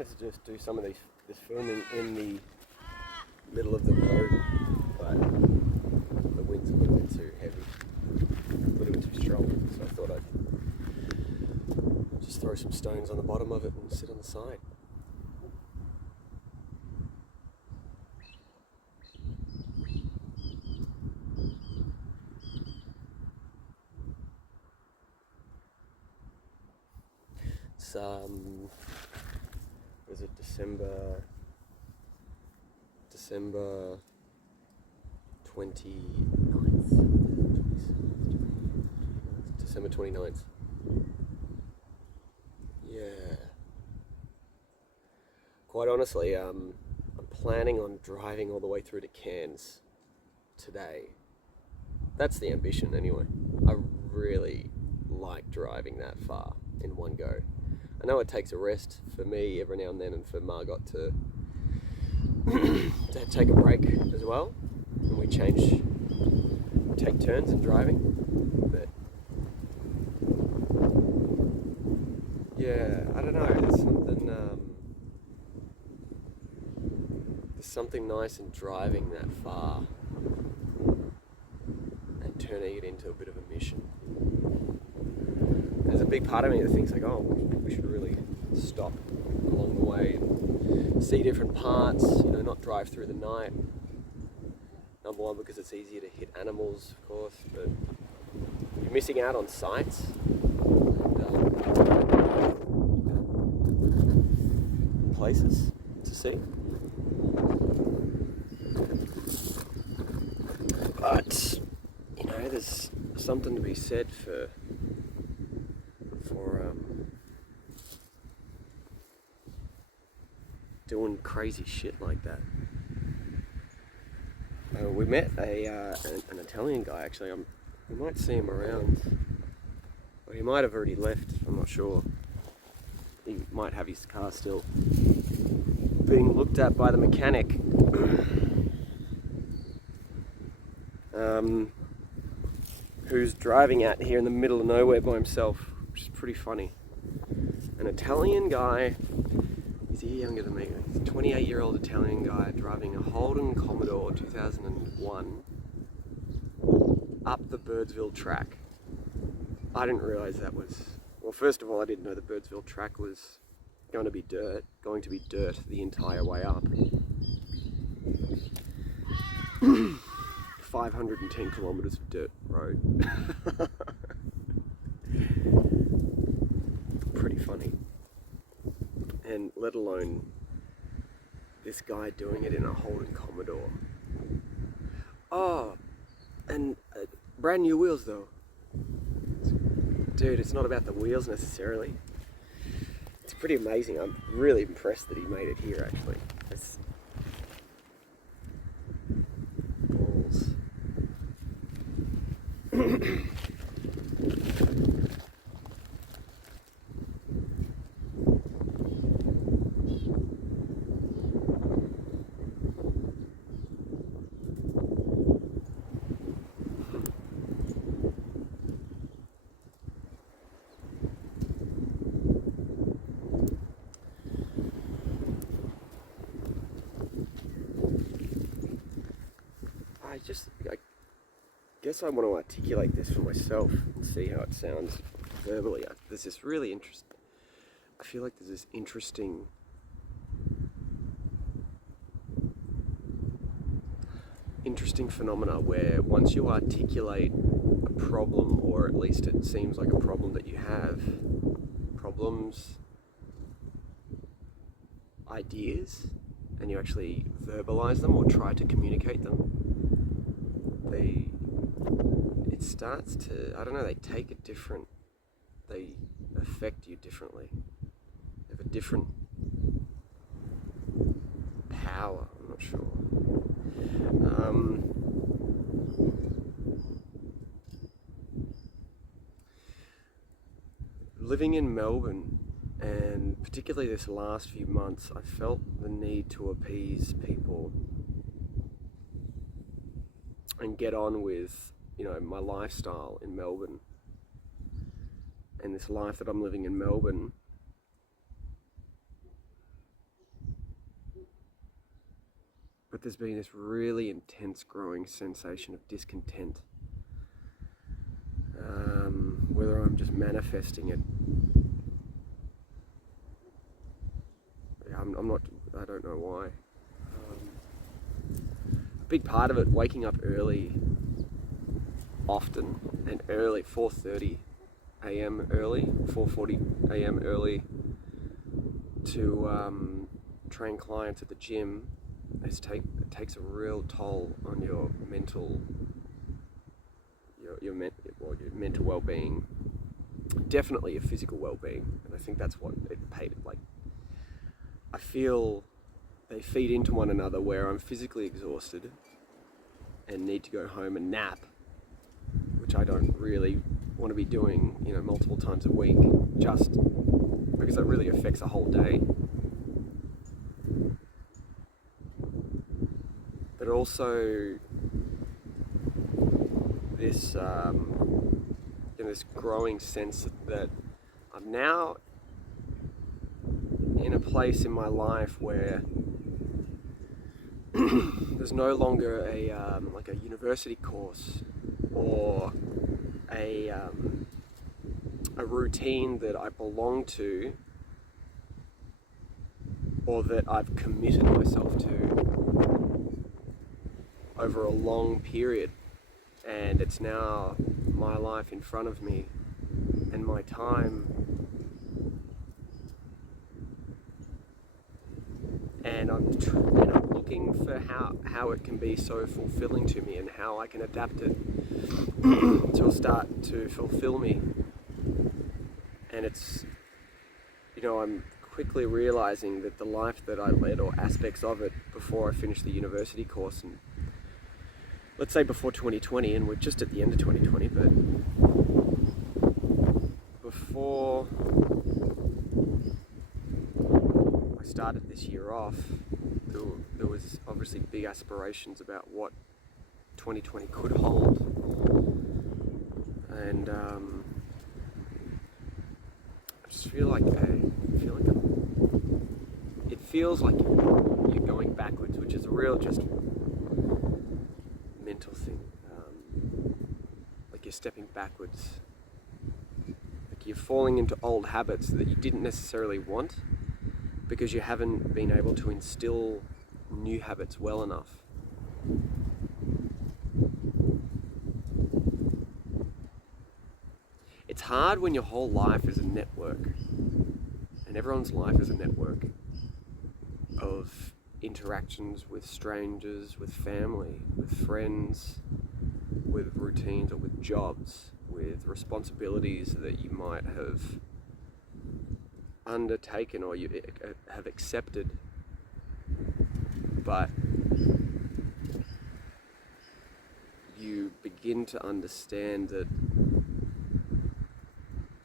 wanted to just do some of this filming in the middle of the road, but the wind's a little bit too heavy, a little bit too strong, so I thought I'd just throw some stones on the bottom of it and sit on the side. It's was it December 29th? December 29th. Yeah. Quite honestly, I'm planning on driving all the way through to Cairns today. That's the ambition anyway. I really like driving that far in one go. I know it takes a rest for me every now and then, and for Margot to take a break as well, and we take turns in driving. But yeah, I don't know. There's something nice in driving that far and turning it into a bit of a mission. There's a big part of me that thinks like, oh, we should really stop along the way and see different parts, not drive through the night. Number one, because it's easier to hit animals, of course, but you're missing out on sights and places to see. But, there's something to be said for doing crazy shit like that. We met an Italian guy, actually. We might see him around, or he might have already left, I'm not sure. He might have his car still being looked at by the mechanic. Who's driving out here in the middle of nowhere by himself, which is pretty funny. An Italian guy, is he younger than me? He's a 28-year-old Italian guy driving a Holden Commodore 2001 up the Birdsville track. I didn't realise that was... Well, first of all, I didn't know the Birdsville track was going to be dirt the entire way up. 510 kilometres of dirt road. Pretty funny. And let alone this guy doing it in a Holden Commodore. Oh, and brand new wheels though. Dude, it's not about the wheels necessarily. It's pretty amazing. I'm really impressed that he made it here actually. It's balls. I guess I want to articulate this for myself and see how it sounds verbally. There's this really interesting... I feel like there's this interesting... phenomena where once you articulate a problem, or at least it seems like a problem that you have, problems, ideas, and you actually verbalize them or try to communicate them, it starts to, I don't know, they affect you differently. They have a different power, I'm not sure. Living in Melbourne, and particularly this last few months, I felt the need to appease people and get on with, my lifestyle in Melbourne. And this life that I'm living in Melbourne but there's been this really intense growing sensation of discontent. Whether I'm just manifesting it, I'm not, I don't know why. A big part of it, waking up early, often, and early, 4:30 a.m. early, 4:40 a.m. early, to train clients at the gym, it takes a real toll on your mental, your mental well-being, definitely your physical well-being, and I think that's what it paid. Like, I feel they feed into one another, where I'm physically exhausted and need to go home and nap, which I don't really want to be doing, multiple times a week, just because it really affects the whole day. But also this, this growing sense that I'm now in a place in my life where there's no longer a university course or a routine that I belong to or that I've committed myself to over a long period, and it's now my life in front of me and my time, and I'm looking for how it can be so fulfilling to me and how I can adapt it to start to fulfill me. And it's, I'm quickly realizing that the life that I led, or aspects of it, before I finished the university course, and let's say before 2020, and we're just at the end of 2020, but before I started this year off, there was obviously big aspirations about what 2020 could hold, and I just feel like it feels like you're going backwards, which is a real just mental thing. Like you're stepping backwards, like you're falling into old habits that you didn't necessarily want, because you haven't been able to instill new habits well enough. It's hard when your whole life is a network, and everyone's life is a network of interactions with strangers, with family, with friends, with routines, or with jobs, with responsibilities that you might have undertaken or you have accepted, but you begin to understand that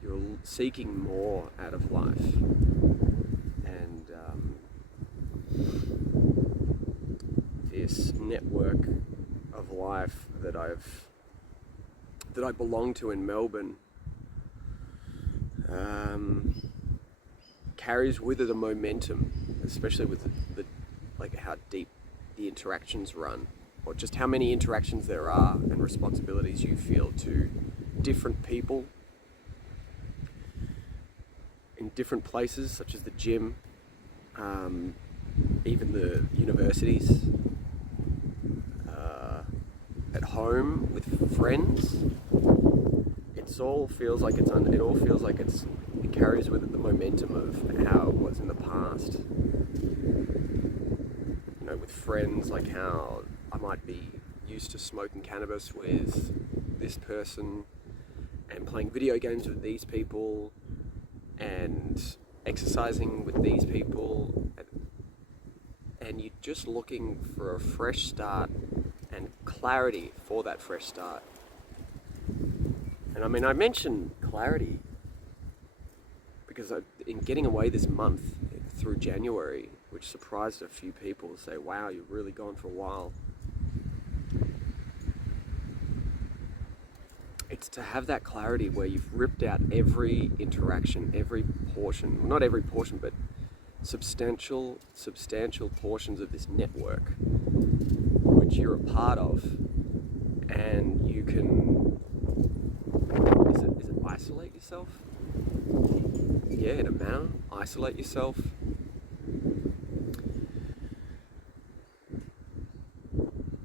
you're seeking more out of life, and this network of life that I belong to in Melbourne carries with it a momentum, especially with the how deep the interactions run, or just how many interactions there are and responsibilities you feel to different people in different places, such as the gym, even the universities, at home with friends. It all feels like it carries with it the momentum of how it was in the past. With friends, like how I might be used to smoking cannabis with this person and playing video games with these people and exercising with these people, and you're just looking for a fresh start and clarity for that fresh start. And I mention clarity because in getting away this month through January, which surprised a few people, say, wow, you've really gone for a while. It's to have that clarity where you've ripped out every interaction, every portion, well, not every portion, but substantial portions of this network which you're a part of, and you can, is it isolate yourself? Yeah, in a manner, isolate yourself.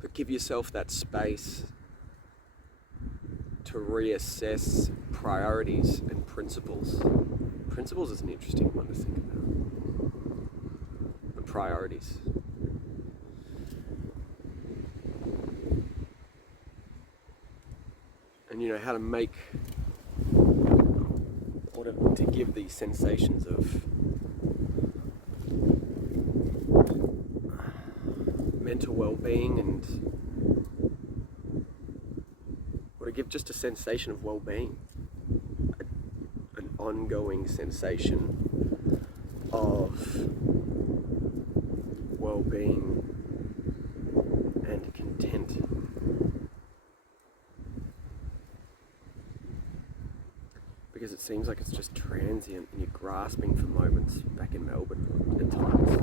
But give yourself that space to reassess priorities and principles. Principles is an interesting one to think about. And priorities. And how to make, to give these sensations of mental well-being, and to give just a sensation of well-being, an ongoing sensation of well-being and content. Because it seems like it's just transient and you're grasping for moments back in Melbourne at times.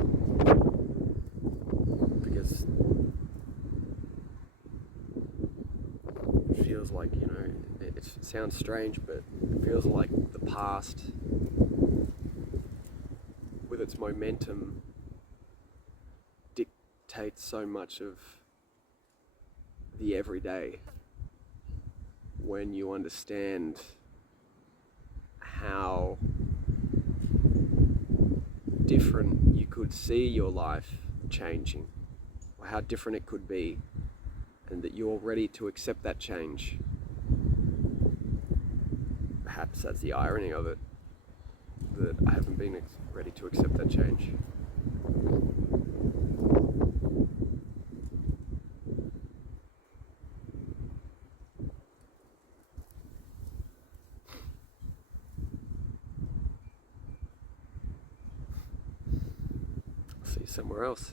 Because it feels like, it sounds strange, but it feels like the past, with its momentum, dictates so much of the everyday when you understand how different you could see your life changing, or how different it could be, and that you're ready to accept that change. Perhaps that's the irony of it, that I haven't been ready to accept that change. See you somewhere else.